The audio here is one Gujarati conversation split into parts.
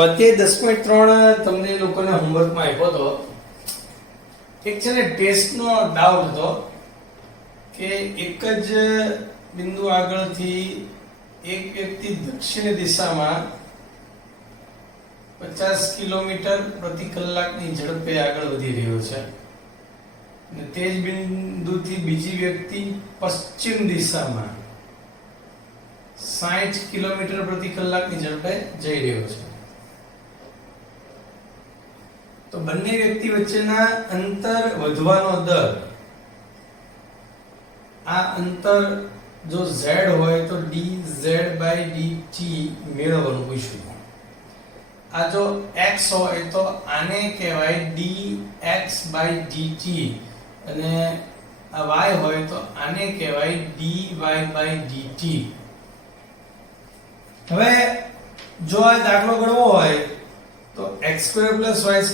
સ્વાધ્યાય 10.3 તમને લોકોને હોમવર્કમાં આપ્યો હતો. એક છે ને ટેસ્ટનો ડાઉટ હતો કે એક જ બિંદુ આગળથી એક વ્યક્તિ દક્ષિણ દિશામાં 50 કિલોમીટર પ્રતિ કલાકની ઝડપે આગળ વધી રહ્યો છે અને તે જ બિંદુથી બીજી વ્યક્તિ પશ્ચિમ દિશામાં 60 કિલોમીટર પ્રતિ કલાકની ઝડપે જઈ રહ્યો છે. તો બંને વ્યક્તિ વચ્ચેના અંતર વધવાનો દર, આ અંતર જો z હોય તો dz/dt મેળવવાનું પૂછ્યું. આ જો x હોય તો આને કહેવાય dx/dt અને આ y હોય તો આને કહેવાય dy/dt. હવે જો આ દાખલો ગણવો હોય તો x² + y² =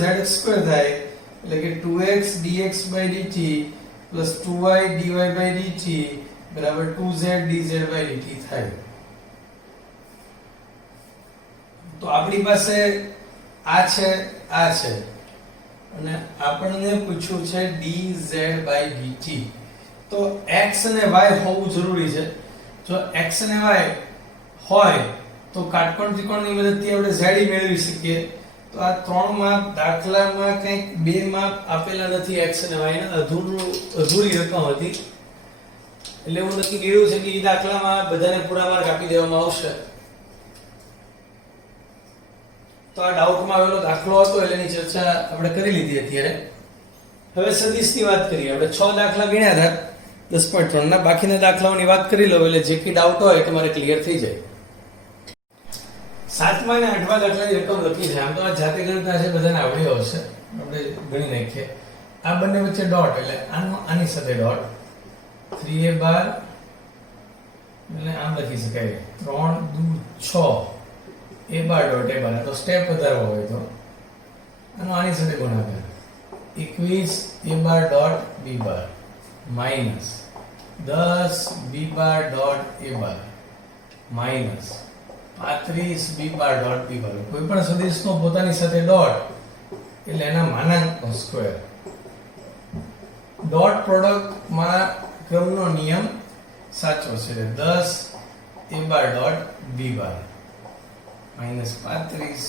zx² થાય, એટલે કે 2x dx/dt + 2y dy/dt = 2z dz/dt થાય. તો આપણી પાસે આ છે અને આપણને પૂછ્યું છે dz/dt. તો x અને y હોવું જરૂરી છે. જો x અને y હોય તો કાટકોણ ત્રિકોણની મદદથી આપણે z મેળવી શકીએ. તો આ ત્રણ માપ દાખલામાં કંઈક બે માપ આપેલા નથી x અને y ના, અધૂરી રકમ હતી, એટલે એવું નક્કી કર્યું છે કે એ દાખલામાં બધાને પૂરા માર્ક આપી દેવામાં આવશે. તો આ ડાઉટમાં આવેલો દાખલો હતો એટલે એની ચર્ચા આપણે કરી લીધી અત્યારે. હવે સદિશની વાત કરીએ. આપણે 6 દાખલા ગણ્યા હતા 10.3 ના, બાકીના દાખલાઓની વાત કરી લો એટલે જે કે ડાઉટ હોય તમારે ક્લિયર થઈ જાય. 7મા અને 8મા દાખલાની રકમ લખી છે. આમ તો આ જાતે ગણતા છે, બધાને આવડ્યો હશે, આપણે ગણી નાખીએ. આ બંને વચ્ચે ડોટ એટલે આની સાથે ડોટ 3a બાર એટલે આમ લખી શકાય 3 દુ 6 a bar dot a bar. તો સ્ટેપ વધારવો હોય તો આનો આની સાથે ગુણાકાર 21 a bar dot b bar minus 10 b bar dot a bar minus 35 b bar dot b બાર. કોઈ પણ સદિશનો પોતાની સાથે ડોટ એટલે એના માનાંકનો સ્ક્વેર. ડોટ પ્રોડક્ટમાં ક્રમનો નિયમ સાચો છે. 10 a bar dot b bar minus 35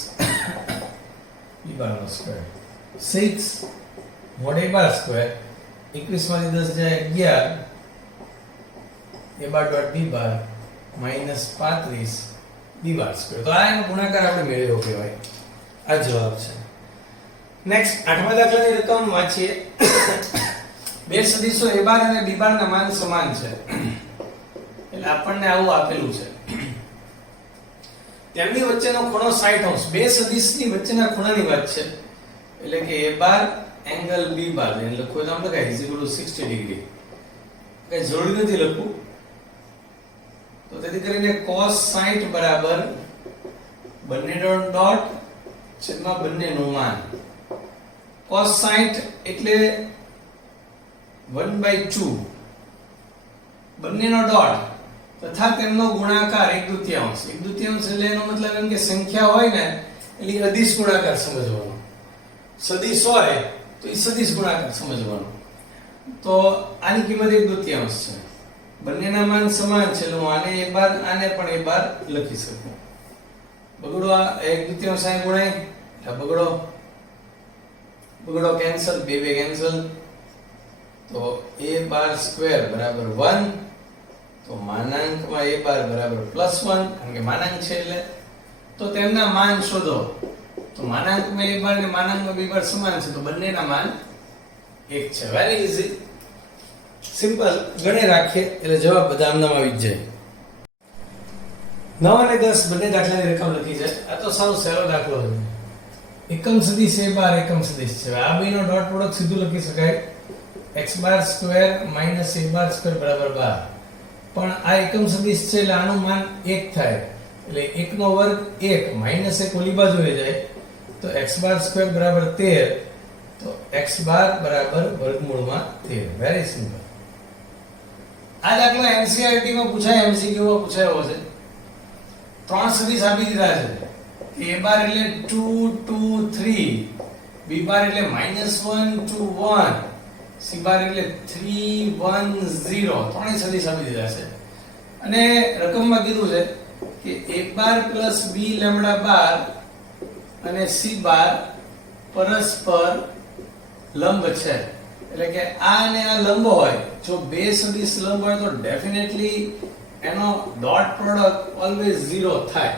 b બારનો square 6 mode a bar square 21 માંથી 10 જાય 11 a bar dot b bar minus 35 b bar square. તો આ એનો ગુણાકાર આપણે મેળવ્યો કહેવાય. આ જવાબ છે. નેક્સ્ટ 8મા દાખલાની રકમ વાંચીએ. બે સદિશો a બાર અને b બારના માન સમાન છે એટલે આપણને આવું આપેલું છે. તેમની વચ્ચેનો ખૂણો 60°. બે સદિશની વચ્ચેના ખૂણાની વાત છે એટલે કે a bar angle b bar એટલે લખો તો આમ લખાય = 60 ડિગ્રી. કઈ જરૂરી નથી લખવું. તો તેથી કરીને cos 60 બરાબર બંનેનો ડોટ છેદમાં બંનેનું માન. cos 60 એટલે 1/2 બંનેનો ડોટ તથા તેમનો ગુણાકાર 1/2. 1/2 એટલે એનો મતલબ એમ કે સંખ્યા હોય ને એટલે અદિશ ગુણાકાર સમજવાનો. સદિશ હોય તો એ સદિશ ગુણાકાર સમજવાનો. તો આની કિંમત 1/2 છે. બંનેના માન સમાન છે એટલે હું આને a બાર આને પણ a બાર લખી શકું. બગડો આ 1/2 સાય ગુણાય એટલે બગડો કેન્સલ, બે કેન્સલ. તો a બાર સ્ક્વેર બરાબર 1. તો માનાંકમાં a બાર બરાબર +1 કારણ કે માનાંક છે એટલે. તો તેમના માન શોધો. તો માનાંકમાં a બાર અને માનાંકમાં b બાર સમાન છે તો બંનેના માન 1 છે. Very easy, simple. ગણી રાખીએ એટલે જવાબ બધા આમનામ આવી જ જાય. 9 અને 10 બંને દાખલાની રકમ લખી છે. આ તો સાવ સહેલો દાખલો છે. એકમ સદિશ a બાર એકમ સદિશ છે. આ બેનો ડોટ પ્રોડક્ટ સીધું લખી શકાય x bar square minus a bar square બરાબર 12. પણ આ એકમ સદિશ છે એટલે આનું માન 1 થાય એટલે 1 નો વર્ગ 1 માઈનસ 1 ઓલી બાજુએ જાય તો x બાર સ્ક્વેર બરાબર 13. તો x બાર બરાબર વર્ગમૂળમાં 13. Very simple. આ દાખલો NCERT માં પૂછાય, MCQ માં પૂછાયો છે. ત્રણ સદિશ આપી દીધા છે a બાર એટલે 2 2 3, b બાર એટલે -1 2 1, c બાર એટલે 3 1 0. ત્રણેય સદિશ આપી દીધા છે અને રકમમાં કીધું છે કે a bar plus b lambda bar અને c બાર પરસ્પર લંબ છે, એટલે કે આ અને આ લંબ હોય, જો બે સદિશ લંબ હોય તો ડેફિનેટલી એનો ડોટ પ્રોડક્ટ ઓલવેઝ 0 થાય,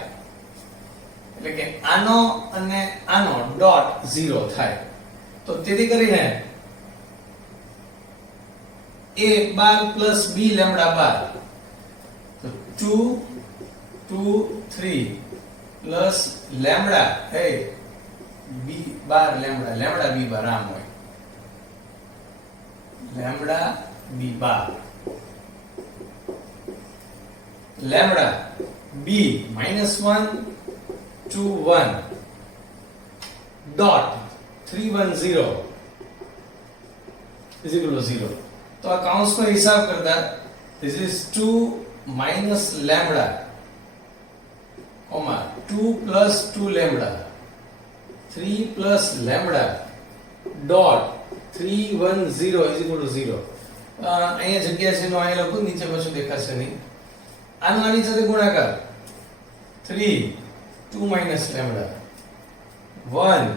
એટલે કે આનો અને આનો ડોટ 0 થાય. તો તેથી કરીને a bar plus b lambda bar, તો 2 2 3 plus lambda b bar lambda b bar આમ હોય, lambda b bar lambda b -1 2 1 dot 3 1 0 is equal to 0. तो આ કાઉન્સનો હિસાબ કરતા this is 2 minus lambda comma 2 plus 2 lambda 3 plus lambda dot 3 1 0 is equal to 0. અહીંયા જગ્યા છે નો અહીંયા લખું, નીચે પાછું દેખાશે નહીં. આનો આની સાથે ગુણાકાર 3 2 minus lambda 1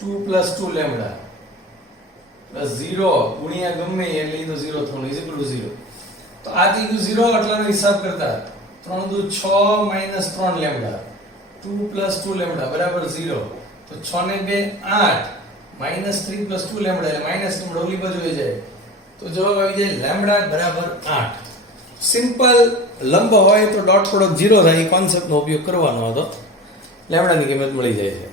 2 plus 2 lambda plus 0 ગુણ્યા ગમે એટલે ઈ તો 0 થવાનું is equal to 0. તો આ થઈ ગયું 0 એટલાનો હિસાબ કરતા 3 દુ 6 minus 3 lambda 2 plus 2 lambda બરાબર 0. તો 6 ને 2 8 minus 3 plus 2 lambda એટલે minus lambda ઓલી બાજુ આવી જાય, તો જવાબ આવી જાય lambda બરાબર 8. સિમ્પલ લંબ હોય તો ડોટ પ્રોડક્ટ 0 થાય, એ કોન્સેપ્ટનો ઉપયોગ કરવાનો હતો, લેમ્બડાની કિંમત મળી જાય છે.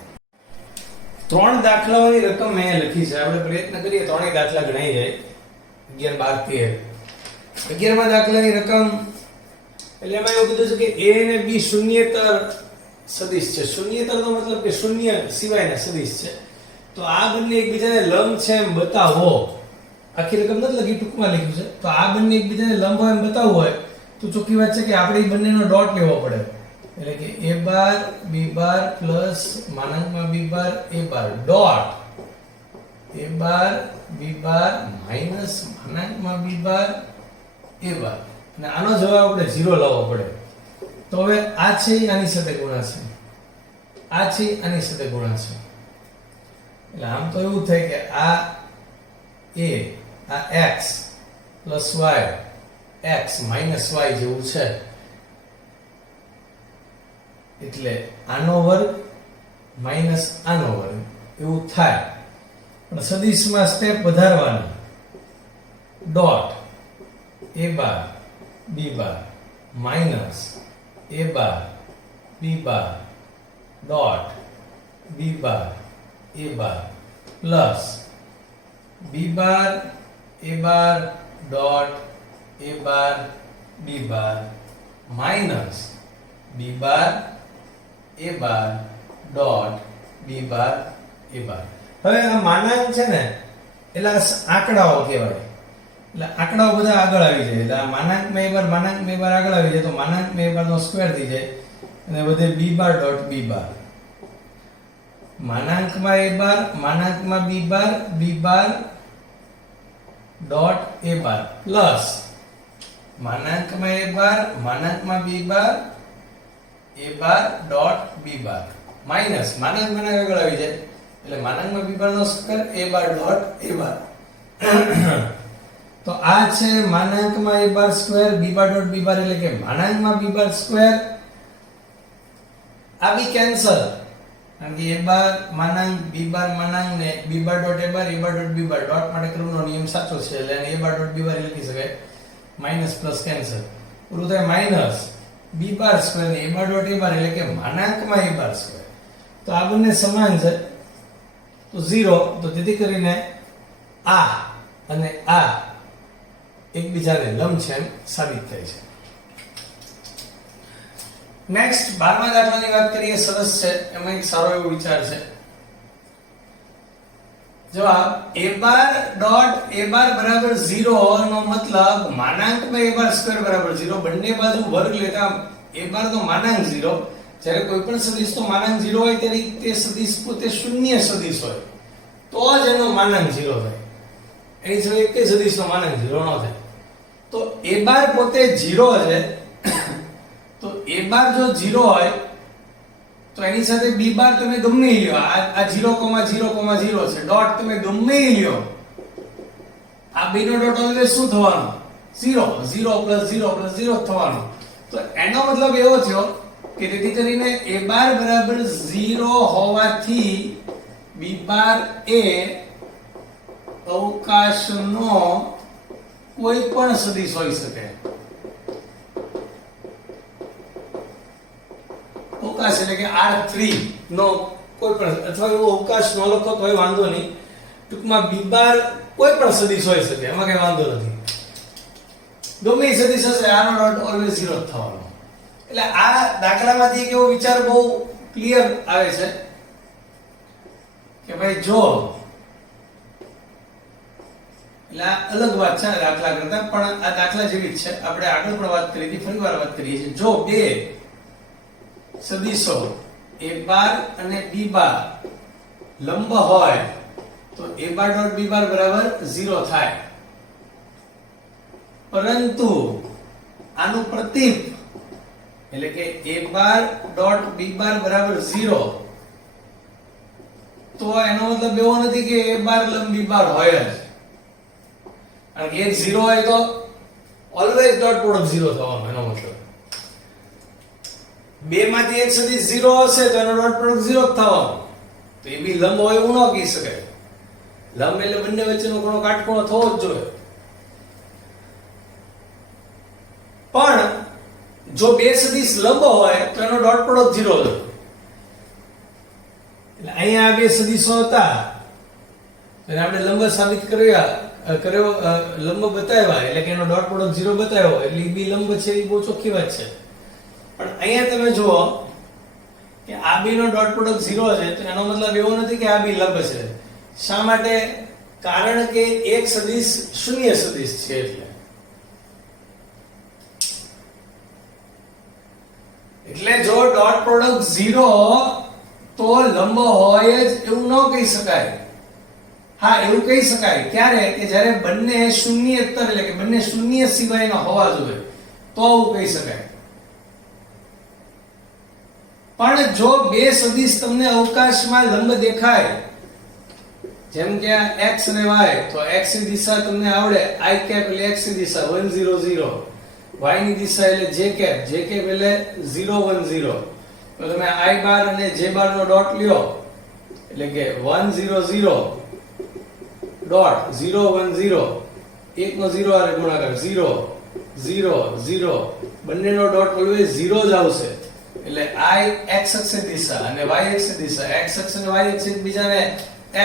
ત્રણ દાખલાઓની રકમ મેં લખી છે, આપણે પ્રયત્ન કરીએ ત્રણેય દાખલા ગણાઈ જાય. 11 12 13 11મા દાખલાની રકમ એટલે એમાં એવું કીધું છે કે a અને b શૂન્યેતર સદિશ છે. શૂન્યેતરનો મતલબ કે શૂન્ય સિવાયના સદિશ છે. તો આ બંને એકબીજાને લંબ છે એમ બતાવો, આખી રકમ નથી લખી, ટૂંકમાં લખ્યું છે. તો આ બંને એકબીજાને લંબ હોય એમ બતાવવું હોય તો ચોખ્ખી વાત છે કે આપણે એ બંનેનો ડોટ લેવો પડે, એટલે કે a bar b bar plus માનાંકમાં b bar a bar dot a bar b bar minus માનાંકમાં b બાર a બાર, અને આનો જવાબ આપણે 0 લાવવો પડે. તો હવે આ છે આની સાથે ગુણાશે, આ છે આની સાથે ગુણાશે, એટલે આમ તો એવું થાય કે આ x plus y x minus y જેવું છે, એટલે આનો વર્ગ માઈનસ આનો વર્ગ એવું થાય. પણ સદિશમાં સ્ટેપ વધારવાના, dot a bar b bar minus a bar b bar dot b bar a bar plus b bar a bar dot a bar b bar minus b bar a bar dot b bar a બાર. હવે આ માનાંક છે ને એટલે આંકડાઓ કહેવાય, એટલે આંકડાઓ બધા આગળ આવી જાય, એટલે આ માનાંકમાં a બાર આગળ આવી જાય તો માનાંકમાં a બાર નો સ્ક્વેર થઈ જાય અને વધે b bar dot b bar, માનાંકમાં a બાર માનાંકમાં b bar dot a bar plus માનાંકમાં a બાર માનાંકમાં b bar a bar dot b bar minus માનાંકમાં આગળ આવી જાય એટલે માનાંકમાં b બાર નો square a bar dot a bar. તો આ છે માનાંકમાં a bar square b bar dot b bar, એટલે કે માનાંકમાં b બાર સ્ક્વેર આ બી કેન્સલ, કારણ કે a બાર માનાંક b બાર માનાંક ને b bar dot a bar dot b bar dot માટે ક્રમનો નિયમ સાચો છે, એટલે a બાર ડોટ b બાર લખી શકાય, માઈનસ પ્લસ કેન્સલ પૂરું થાય માઈનસ b બાર સ્ક્વેર ને a બાર ડોટ a બાર, એટલે કે માનાંકમાં a બાર સ્ક્વેર. તો આ બંને સમાન છે તો 0, તો તેથી કરીને આ અને આ એકબીજાને લંબ છે એમ સાબિત થાય છે. નેક્સ્ટ 12મા દાખલાની વાત કરીએ, સરસ છે, એમાં એક સારો એવો વિચાર છે. જવાબ a bar dot a bar બરાબર 0 નો મતલબ માનાંકમાં a બાર સ્ક્વેર બરાબર 0, બંને બાજુ વર્ગ લેતા a બાર નો માનાંક 0 જ્યારે કોઈ પણ સદિશનો માનાંક 0 હોય ત્યારે તે સદિશ પોતે શૂન્ય સદિશ હોય તો જ એનો માનાંક 0 થાય. એની સિવાય એક સદિશનો માનાંક 0 ન થાય. તો a બાર પોતે 0 છે. તો a બાર જો 0 હોય તો એની સાથે b બાર તમે ગમે ઈ લ્યો. આ 0,0,0 છે. ડોટ તમે ગમે ઈ લ્યો. આ b નો ડોટ ઓલવેઝ શું થવાનો? 0. 0 + 0 + 0 થવાનો. તો એનો મતલબ એવો થયો કે તેથી કરીને a બાર બરાબર 0 હોવાથી b બાર એ અવકાશનો કોઈ પણ સદિશ હોઈ શકે. અવકાશ એટલે કે R3 નો કોઈ પણ, અથવા એવો અવકાશ ન લખો તો વાંધો નહીં. ટૂંકમાં b બાર કોઈ પણ સદિશ હોઈ શકે, એમાં કઈ વાંધો નથી. ગમે એ સદિશ હશે આનો ડોટ ઓલવેઝ 0 થવાનો. એટલે આ દાખલામાંથી એક એવો વિચાર બહુ ક્લિયર આવે છે કે ભાઈ જો, એટલે આ અલગ વાત છે દાખલા કરતા, પણ આ દાખલા જેવી જ છે. આપણે આગળ પણ વાત કરી હતી, ફરીવાર વાત કરીએ છીએ. જો બે સદિશો a બાર અને b બાર લંબ હોય તો a bar dot b bar બરાબર 0 થાય. પરંતુ આનું પ્રતીક એટલે કે a bar dot b bar બરાબર 0, તો એનો મતલબ એવો નથી કે a બાર લંબ b બાર હોય જ. કારણ કે એક 0 હોય તો ઓલવેઝ ડોટ પ્રોડક્ટ 0 થવાનો. એનો મતલબ બે માંથી એક સદિશ 0 હશે તો એનો ડોટ પ્રોડક્ટ 0 જ થવાનો. તો એ બી લંબ હોય એવું ન કહી શકાય. લંબ એટલે બંને વચ્ચેનો ખૂણો કાટખૂણો થવો જ જોઈએ. પણ જો બે સદિશ લંબ હોય તો એનો ડોટ પ્રોડક્ટ 0 જ. એટલે અહીંયા બે સદિશો હતા અને આપણે લંબ સાબિત કર્યો, લંબ બતાવ્યા, એટલે કે એનો ડોટ પ્રોડક્ટ 0 બતાવ્યો, એટલે એ બી લંબ છે. એ બહુ ચોખ્ખી વાત છે. પણ અહીંયા તમે જુઓ કે આ બી નો ડોટ પ્રોડક્ટ 0 છે, તો એનો મતલબ એવો નથી કે આ બી લંબ છે. શા માટે? કારણ કે એક સદિશ શૂન્ય સદિશ છે. એટલે જો ડોટ પ્રોડક્ટ 0 તો લંબ હોય જ એવું ન કહી શકાય. હા, એવું કહી શકાય ક્યારે? કે જ્યારે બંને શૂન્યેતર એટલે કે બંને શૂન્ય સિવાયના હોવા જોઈએ, તો આવું કહી શકાય. પણ જો બે સદિશ તમને અવકાશમાં લંબ દેખાય, જેમ કે x અને y, તો x ની દિશા તમને આવડે, i કેપ એટલે x ની દિશા 1 0 0, y ની દિશા એટલે j કેપ એટલે 0 1 0. તો તમે i બાર અને j બાર નો ડોટ લ્યો એટલે કે 1 0 0 ડોટ 0 1 0, એક નો 0 આરે ગુણાકાર 0 0 0, બંનેનો ડોટ ઓલવેઝ 0 જ આવશે. એટલે i x અક્ષની દિશા અને y અક્ષની દિશા, x અક્ષ અને y અક્ષ એકબીજાને,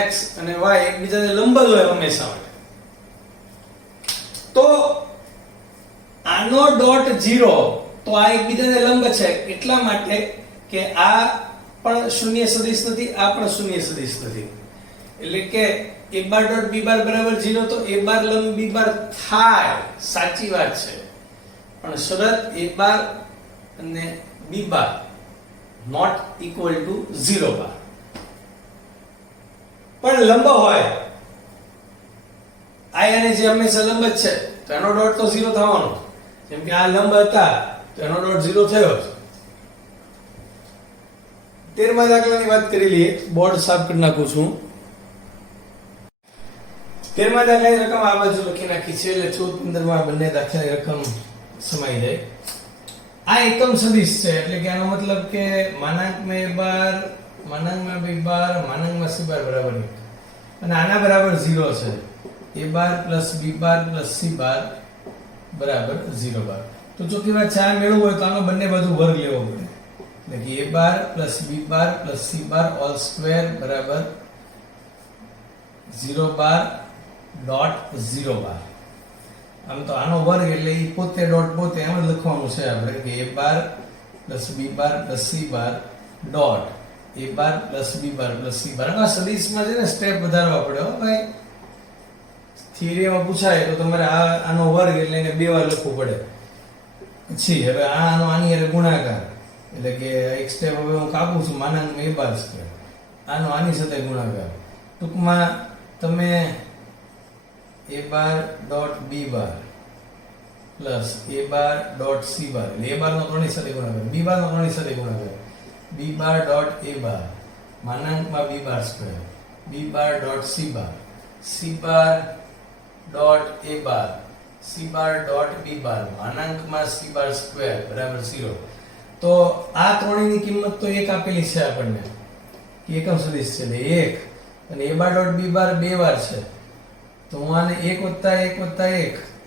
x અને y એકબીજાને લંબ જ હોય હંમેશા માટે. તો આનો ડોટ 0, તો આ એકબીજાને લંબ છે એટલા માટે કે આ પણ શૂન્ય સદિશ નથી, આ પણ શૂન્ય સદિશ નથી. એટલે કે a bar dot b bar બરાબર 0, તો a બાર લંબ b બાર થાય, સાચી વાત છે. પણ શરત a બાર અને b bar note equal to 0 bar. પણ લંબ હોય, i અને j હંમેશા લંબ જ છે, તો એનો ડોટ તો 0 થવાનો. જેમ કે આ લંબ હતા તો એનો ડોટ 0 થયો જ. 13મા દાખલાની વાત કરી લઈએ. બોર્ડ સાફ કરી નાખું છું. 13મા દાખલાની રકમ આ બાજુ લખી નાખી છે, એટલે 14 15માં બંને દાખલાની રકમ સમાઈ જાય. આ એકમ સદિશ છે, એટલે કે આનો મતલબ કે માનાંકમાં a બાર, માનાંકમાં b બાર, માનાંકમાં c બાર બરાબર 1, અને આના બરાબર 0 છે. a bar plus b bar plus c બાર બરાબર 0 બાર. તો ચોખ્ખી વાત છે, આ મેળવવું હોય તો આનો બંને બાજુ વર્ગ લેવો પડે. એટલે કે a bar plus b bar plus c bar all square બરાબર 0 બાર ડોટ 0 બાર. આમ તો આનો વર્ગ એટલે ઈ પોતે ડોટ પોતે એમ જ લખવાનું છે આપણે કે a bar plus b bar plus c bar dot a bar plus b bar plus c બાર. આ સદિશમાં છે ને સ્ટેપ વધારવા પડે હો ભાઈ. થિયરીમાં પૂછાય તો તમારે આનો વર્ગ એટલે એને બે વાર લખવું પડે. પછી હવે આનો આની હારે ગુણાકાર, એટલે કે એક સ્ટેપ હવે હું કાપું છું માનાંકમાં a બાર સ્ક્વેર, આનો આની સાથે ગુણાકાર. ટૂંકમાં તમે a bar dot b bar plus a bar dot c બાર, એટલે a બાર નો 3 ની સાથે ગુણાકાર, b બાર નો 3 ની સાથે ગુણાકાર, b bar dot a bar માનાંકમાં b bar square, b bar dot c bar, c bar dot a bar, c bar dot b bar માનાંકમાં c બાર સ્ક્વેર બરાબર 0. તો આ ત્રણેયની કિંમત તો 1 આપેલી છે આપણને કે એકમ સદિશ છે એટલે 1, અને a બાર ડોટ b બાર 2 વાર છે તો હું આને 1 + 1 + 1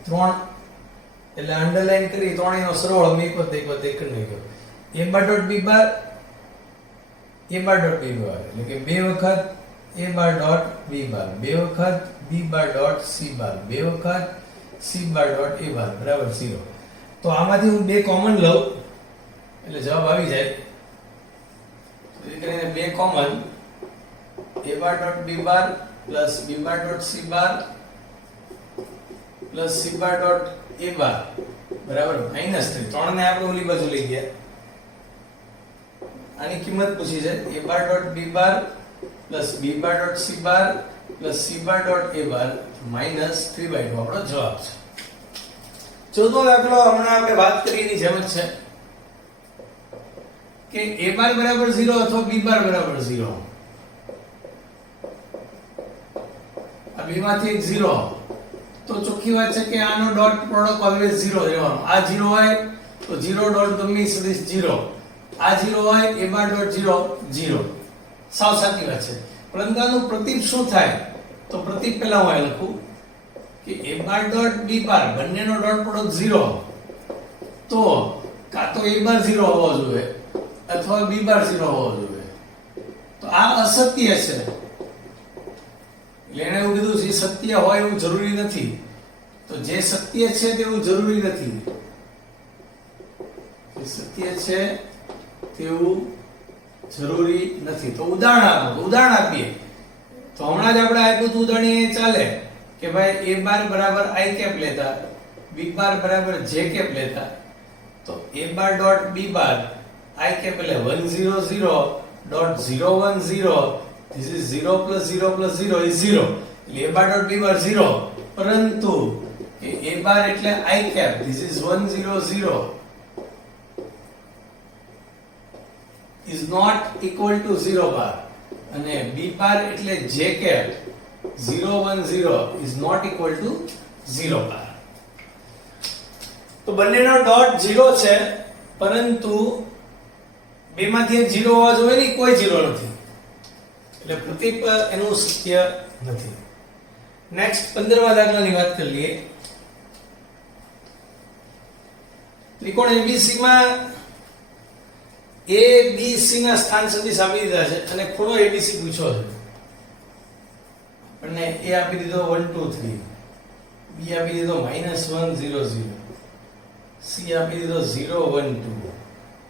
3 એટલે અંડરલાઈન કરી ત્રણેયનો સરવાળો મેં 1 + 1 + 1 કરી નાખ્યો. a bar dot b bar a bar dot b bar એટલે કે 2 વખત a બાર ડોટ b બાર, 2 વખત b બાર ડોટ c બાર, 2 વખત c bar dot a bar બરાબર 0. તો આમાંથી હું બે કોમન લઉં એટલે જવાબ આવી જાય. તો એ કરીને બે common a bar dot b bar plus b bar dot c bar plus c bar dot a bar બરાબર -3. 3 ને આપણે ઓલી બાજુ લઈ ગયા, આની કિંમત પૂછી છે a bar dot b bar plus b bar dot c bar plus c bar dot a બાર -3/2 આપણો જવાબ છે. ચોથો દાખલો હમણાં આપણે વાત કરીની જેમ જ છે કે a બાર બરાબર 0 અથવા b બાર બરાબર 0. આ બે માંથી એક 0 તો ચોખ્ખી વાત છે કે આનો ડોટ પ્રોડક્ટ ઓલવેઝ 0 રહેવાનો. આ 0 હોય તો 0 ડોટ ગમે સદિશ 0, આ 0 હોય a બાર ડોટ 0 0. સાવ સાચી વાત છે. પરંતુ આનું પ્રતીક શું થાય તો પ્રતીક પહેલા હું અહીં લખું કે a બાર ડોટ b બાર બંનેનો ડોટ પ્રોડક્ટ 0, તો કાં તો a બાર 0 હોવો જોઈએ અથવા b બાર 0 હોવો જોઈએ. તો આ અસત્ય છે એટલે એને એવું કીધું છે સત્ય હોય એવું જરૂરી નથી. તો જે સત્ય છે તેવું જરૂરી નથી, જે સત્ય છે તેવું જરૂરી નથી. તો ઉદાહરણ આપીએ તો હમણાં જ આપણે આપ્યું હતું ઉદાહરણ એ ચાલે કે ભાઈ a બાર બરાબર i કેપ લેતા, b બાર બરાબર j કેપ લેતા. તો a bar dot b bar i cap એટલે 100.010, this is 0 plus 0 plus 0 is 0, એટલે a બાર ડોટ b બાર 0, પરંતુ કે a બાર એટલે i cap, this is 100 is not equal to 0 bar, અને b બાર એટલે j cap 010 is not equal to 0 bar. તો બંનેનો ડોટ 0 છે પરંતુ બેમાંથી એક 0 હોવા જોઈએ ને, કોઈ 0 નથી એટલે પ્રતીક એનું સત્ય નથી. નેક્સ્ટ 15મા દાખલાની વાત કરી લઈએ. ત્રિકોણ ABC માં ABC ના સ્થાન સદિશ આપી દીધા છે અને ખૂણો ABC પૂછ્યો છે. આપણને A આપી દીધો 1 2 3, B આપી દીધો -1 0 0, C આપી દીધો 0 1 2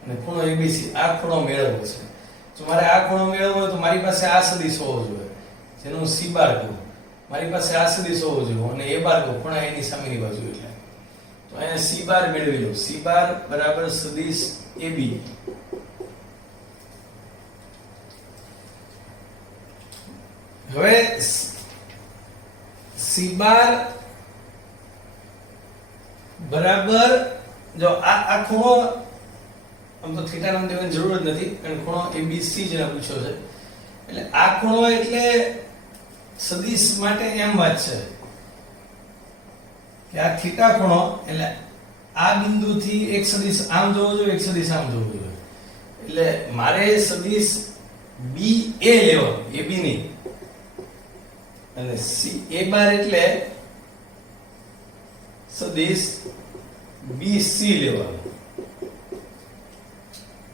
અને ખૂણો ABC. આ ખૂણો મેળવવો છે. જો મારે આ ખૂણો મેળવવો હોય તો મારી પાસે આ સદિશ હોવો જોઈએ જેનું C બાર કહું, મારી પાસે આ સદિશ હોવો જોઈએ અને A બાર કહું ખૂણા એની સામેની બાજુ. એટલે તો અહીંયા C બાર મેળવી લો. C બાર બરાબર સદિશ AB. હવે C બાર બરાબર જો આ ખૂણો આમ તો થીટા નામ દેવાની જરૂર જ નથી કારણ ખૂણો ABC જેને પૂછ્યો છે એટલે આ ખૂણો એટલે સદિશ માટે એમ વાત છે કે આ થીટા ખૂણો એટલે આ બિંદુથી એક સદિશ આમ જોવો જોઈએ, એક સદિશ આમ જોવો જોઈએ. એટલે મારે સદિશ BA લેવો, AB નહીં, અને C A બાર એટલે સદિશ BC લેવાનો.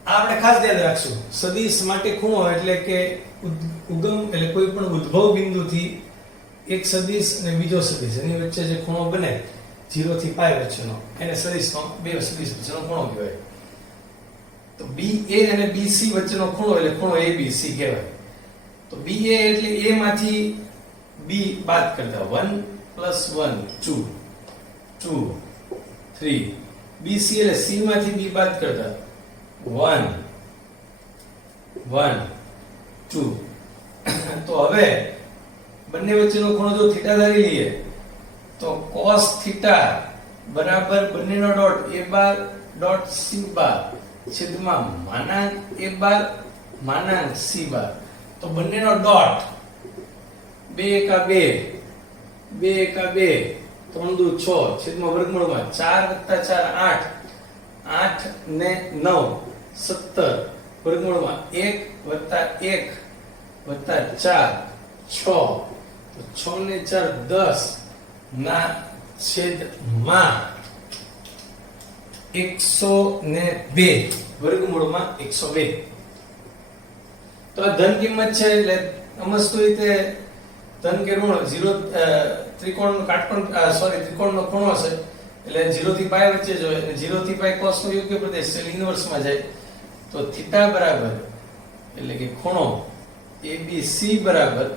આપણે ખાસ ધ્યાન રાખશું સદિશ માટે ખૂણો એટલે કે ઉગમ એટલે કોઈ પણ ઉદ્ભવ બિંદુથી એક સદિશ અને બીજો સદિશ એની વચ્ચે જે ખૂણો બને 0 થી π વચ્ચેનો એને સદિશનો બે સદિશ વચ્ચેનો ખૂણો કહેવાય. તો BA અને BC વચ્ચેનો ખૂણો એટલે ખૂણો ABC કહેવાય. તો BA એટલે A માંથી B બાદ કરતા 1 + 1 2 2 3, BC એટલે C માંથી B બાદ કરતા 1 1 2 તો હવે બંને વચ્ચેનો ખૂણો જો થીટા ધારી લઈએ તો cos થીટા બરાબર બંનેનો dot a bar dot c બાર છેદમાં માનાંક a બાર માનાંક c બાર તો બંનેનો ડોટ 2 એકા 2 2 એકા 2 3 દુ 6 છેદમાં વર્ગમૂળમાં 4 + 4 8 8 ને 9 17 વર્ગમૂળમાં 1 + 1 + 4 6 તો 6 ને 4 10 ના છેદમાં 102 વર્ગમૂળમાં 102 તો આ ધન કિંમત છે એટલે સમજતું રીતે ધન કે ઋણ 0 ત્રિકોણનો કાટકોણ ત્રિકોણનો ખૂણો છે એટલે 0 થી π વચ્ચે જ હોય અને 0 થી π cos નો યોગ્ય પ્રદેશ છે ઇન્વર્સ માં જાય તો થીટા બરાબર એટલે કે ખૂણો ABC બરાબર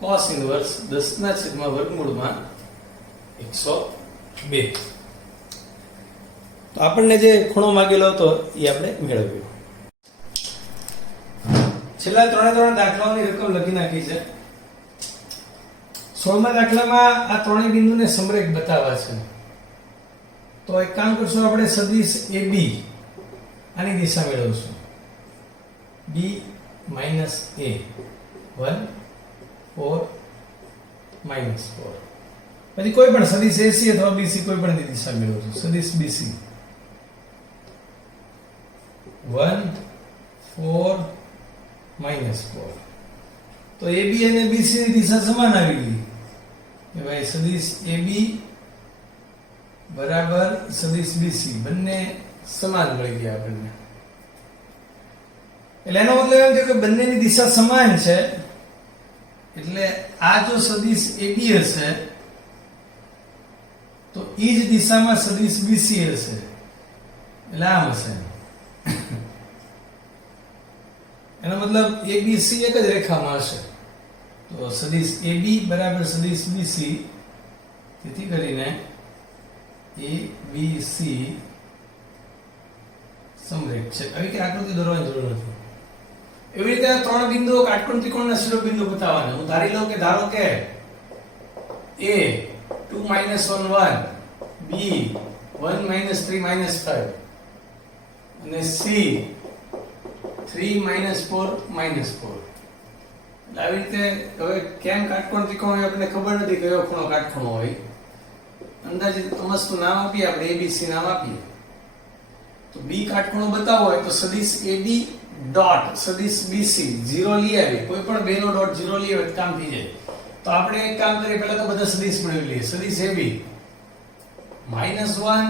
cos ઇન્વર્સ 10 ના છેદમાં વર્ગમૂળમાં 102 તો આપણને જે ખૂણો માંગેલો હતો એ આપણે મેળવ્યો. છેલ્લા ત્રણ દાખલાઓની રકમ લખી નાખી છે. 16મા દાખલામાં આ ત્રણેય બિંદુને સમરેખ બતાવવા છે. તો એક કામ કરશું, આપણે સદિશ AB આની દિશા મેળવશું. B - A 1 4 -4. પછી કોઈ પણ સદિશ AC અથવા BC કોઈ પણ દિશા મેળવશું. સદિશ BC 1 4 -4. તો AB અને BC ની દિશા સમાન આવી ગઈ કે ભાઈ સદિશ AB બરાબર સદિશ BC બંને સમાન મળી ગયા આપણને. એટલે એનો મતલબ એમ કે બંનેની દિશા સમાન છે એટલે આ જો સદિશ AB હશે તો ઈ જ દિશામાં સદિશ BC હશે એટલે આમ હશે. એનો મતલબ ABC એક જ રેખામાં હશે. તો સદિશ AB બરાબર સદિશ BC, તેથી કરીને ABC સમરેખ છે. આવી કે આકૃતિ દોરવાની જરૂર નથી. એવી રીતે ત્રણ બિંદુઓ કાટકોણ ત્રિકોણના શિરોબિંદુ બતાવવાના. હું ધારી લઉં કે ધારો કે A 2 - 1 1, B 1 - 3 - 5 અને C 3 - 4 -4. આવી રીતે હવે કેમ કાટકોણ ત્રિકોણ હોય આપણને ખબર નથી કયો ખૂણો કાટખૂણો હોય. અંદાજિત સમજતું નામ આપીએ આપણે ABC નામ આપીએ. તો B કાટખૂણો બતાવવો હોય તો સદિશ AB ડોટ સદિશ BC 0 લઈ આવી. કોઈ પણ બે નો ડોટ 0 લઈ આવે કામ થઈ જાય. તો આપણે એક કામ કરીએ, પહેલા તો બધા સદિશ મેળવી લઈએ. સદિશ AB -1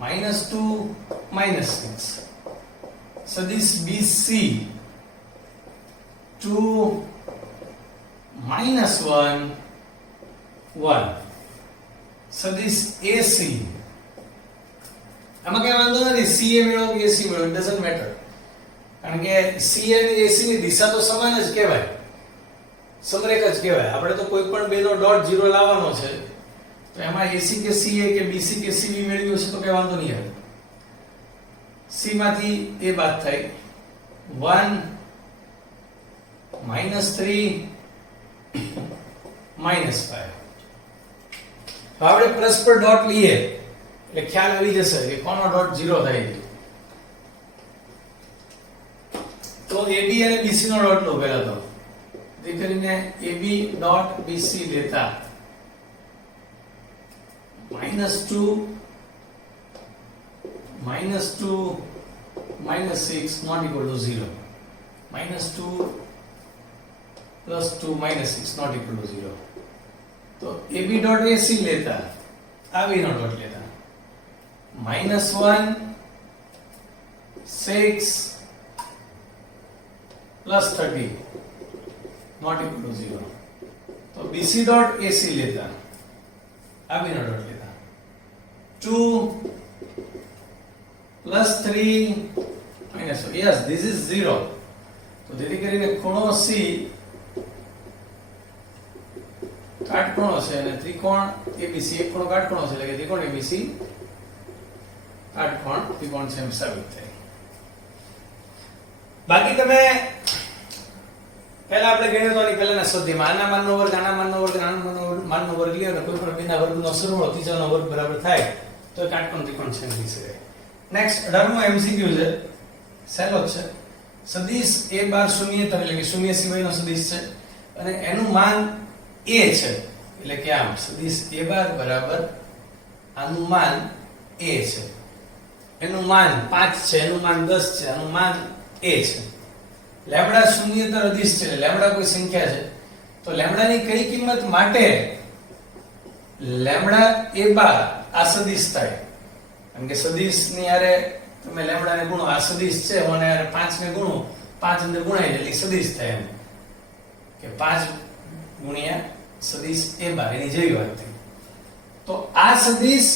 -2 -6. સદિશ BC 2 -1 1. સદિશ AC આમાં કઈ વાંધો નથી, CA મેળવો કે AC મેળવો, ઇટ ડઝન્ટ મેટર, કારણ કે CA અને AC ની દિશા તો સમાન જ કહેવાય, સમરેખ જ કહેવાય. આપણે તો કોઈ પણ બે નો ડોટ 0 લાવવાનો છે તો એમાં AC કે CA કે BC કે CB મેળવ્યો છે તો કઈ વાંધો નહીં આવે. C માંથી A બાદ થાય 1 -3 -5. તો આપણે પરસ્પર ડોટ લઈએ એટલે ખ્યાલ આવી જશે કે કોનો ડોટ 0 થાય છે. તો AB અને BC નો ડોટ લો પહેલા તો. તે કરીને AB ડોટ BC લેતા -2 -6 not equal to 0. -2 + 2 -6 not equal to 0. તો AB ડોટ AC લેતા AB નો ડોટ લેતા -1 6 + 30 not equal to 0. તો BC ડોટ AC લેતા AB નો ડોટ લેતા 2 + 3 -1. yes, this is 0. તો જેથી કરીને ખૂણો C કાટખૂણો છે અને ત્રિકોણ ABC એક ખૂણો કાટખૂણો છે એટલે કે ત્રિકોણ ABC કાટખૂણો પણ ત્રિકોણ છે એમ સાબિત થાય. બાકી તમે પહેલા આપણે ગણ્યું તો આની પહેલાના સ્વાધ્યાયમાં આના માનનો વર્ગ આના માનનો વર્ગ આના માનનો વર્ગ લ્યો તો કોઈ પણ બેના વર્ગનો સરવાળો ત્રીજાનો વર્ગ બરાબર થાય તો એ કાટકોણ ત્રિકોણ છે એમ કહી શકાય. નેક્સ્ટ 18મો MCQ છે, સહેલો છે. સદિશ a બાર શૂન્યેતર એટલે કે શૂન્ય સિવાયનો સદિશ છે અને એનું માન a છે એટલે કે આમ સદિશ a બાર બરાબર આનું માન a છે, એનું માન 5 છે, એનું માન 10 છે, આનું માન a છે. લેમ્બડા શૂન્યેતર અદિશ છે, લેમ્બડા કોઈ સંખ્યા છે તો લેમ્બડાની કઈ કિંમત માટે લેમ્બડા a બાર આ સદિશ થાય? કેમ કે સદિશની હારે તમે લેમ્બડાને ગુણો, આ સદિશ છે અને હારે 5 ને ગુણો, 5 અંદર ગુણાય એટલે સદિશ થાય એમ કે 5 ગુણ્યા સદિશ a બાર એની જેવી વાત થઈ. તો આ સદિશ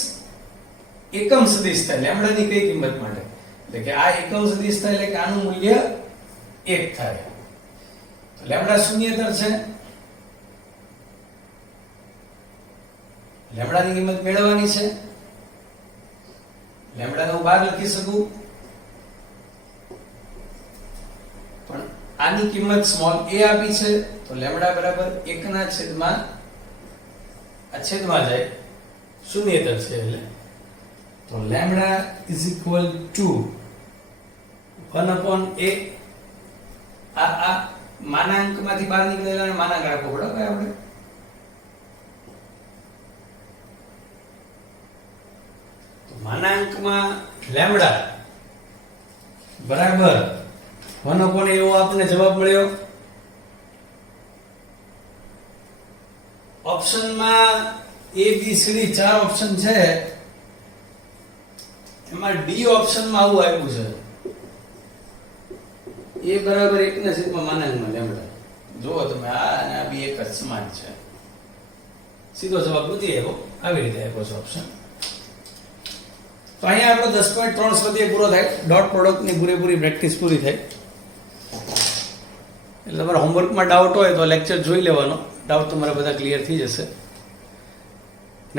એકમ સદિશ થાય લેમ્બડાની કઈ કિંમત માટે? એટલે કે આ એકમ સદિશ થાય એટલે કે આનું મૂલ્ય 1 થાય. તો લેમ્બડા શૂન્યેતર છે, લેમ્બડાની કિંમત મેળવવાની છે. લેમ્બડાને હું બહાર લખી શકું પણ આની કિંમત સ્મોલ a આપી છે તો લેમ્બડા બરાબર 1 ના છેદમાં આ છેદમાં જાય શૂન્યેતર છે એટલે તો lambda is equal to 1/a. આ માનાંકમાંથી બહાર નીકળેલા માનાંક રાખવો પડે આપણે. તો માનાંકમાં લેમ્બડા બરાબર 1/a એવો આપણને જવાબ મળ્યો. ઓપ્શનમાં a b c d 4 option છે એમાં ડી ઓપ્શનમાં આવું આપ્યું છે a બરાબર 1 ના છેદમાં માનાંકમાં લેમ્બડા. જુઓ તમે આ અને આ બે એક જ સમાન છે, સીધો જવાબ નથી આવ્યો, આવી રીતે આપ્યો છે ઓપ્શન. તો અહીંયા આપણો 10.3 સ્વાધ્યાય પૂરો થાય, ડોટ પ્રોડક્ટની પૂરેપૂરી પ્રેક્ટિસ પૂરી થાય. એટલે તમારા હોમવર્કમાં ડાઉટ હોય તો લેક્ચર જોઈ લેવાનો, ડાઉટ તમારા બધા ક્લિયર થઈ જશે.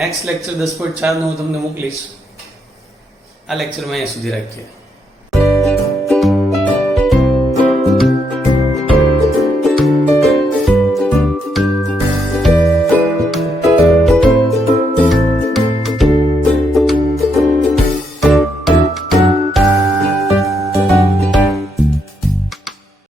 નેક્સ્ટ લેક્ચર 10.4 નો હું તમને મોકલીશ. આ લેક્ચરમાં અહીંયા સુધી રાખીએ.